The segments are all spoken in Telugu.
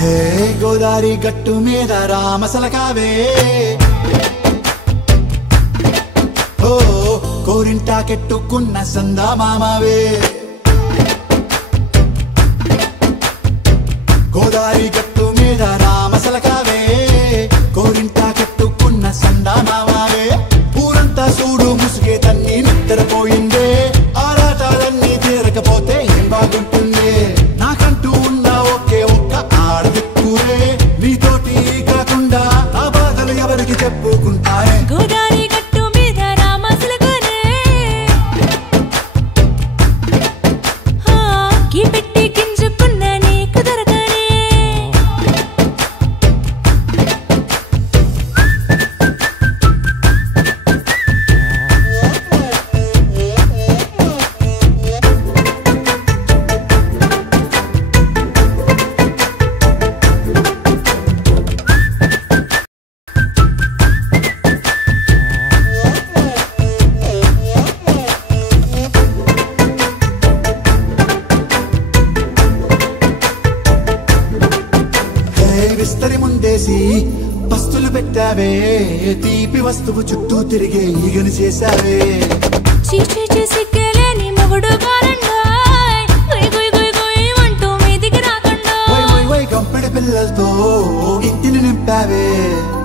హే గోదారి గట్టు మీద రామసలకావే ఓ కోరింటాకెట్టుకున్న సందామామవే గోదారి గట్టు మీద రామసలకావే కోరింటాకెట్టుకున్న సందామామవే ఊరంతా చూడు ముసుగే తన్ని నిద్రపోయిందే ఆరాటాలన్నీ తీరకపోతే ఏం బాగుంటుంది నాకంటూ ఉన్న ఒకే ఒక్క ఆడదిక్కురే నీతోటి కాకుండా ఆ బాధలు ఎవరికి చెప్పుకుంటారే గోదారి గట్టు మీద రామసలకానే గీ పెట్టి గింజుకున్న నీకు దొరకనే విస్తరి ముందేసి పస్తులు పెట్టావే తీపి వస్తువు చుట్టూ తిరిగే ఈగని చేశావే చీచీ చేసి కేలేని మొగుడు గారండాయ్ గుయ్ గుయ్ గుయ్ గుయ్ అంటూ మీదికి రాకుండా వై వై వై గంపెడి పిల్లలతో ఇంటిని నింపావే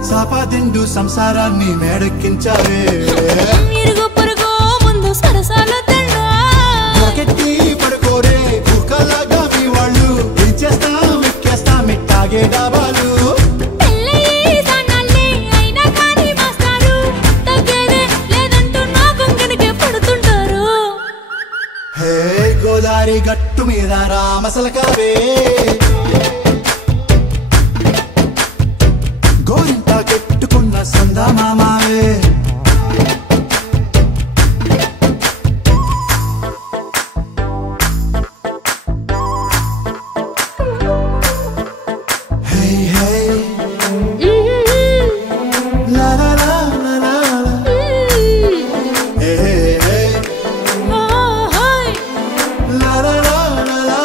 సాపాదిండు సంసారాన్ని మేడెక్కించావే ఇరుగు పొరుగు ముందు సరసాలు తండా రాకెట్టి పడుకోరే కుక్కలాగా మీ వాళ్ళు ఏం చేస్తాం ఎక్కేస్తాం ఇట్టాగే డాబాలు పెళ్ళయి దానాల్ని అయినా కానీ మాస్తారు తగ్గేదే లేదంటూ నా కొంగనికే పడుతుంటారు హే గోదారి గట్టు మీద రామసలకావే గోరింటా కెట్టుకున్న సందామామవే హే హే లా లా లా లా లా హే హే ఓహోయ్ లా లా లా లా లా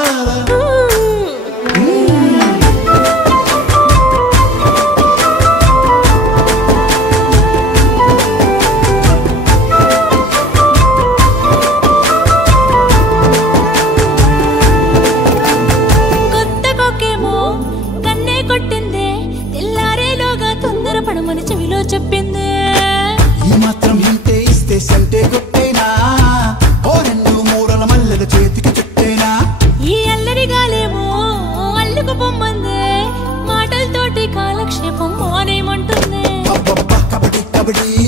కొత్త కొక్కేమో కన్నే కొట్టిందే తెల్లారేలోగా తొందరపడమని చెవిలో చెప్పిందే ఈ మాత్రం ఇంతే ఇస్తే సంటే కొట్టేనా ఓ రెండు మూరల మల్లెల చేతికి చుట్టేనా ఈ అల్లరి గాలేమో అల్లుకు పొమ్మందే మాటలతోటి కాలక్షేపం మానేమంటుంది అబ్బబ్బా కబడ్డీ కబడ్డీ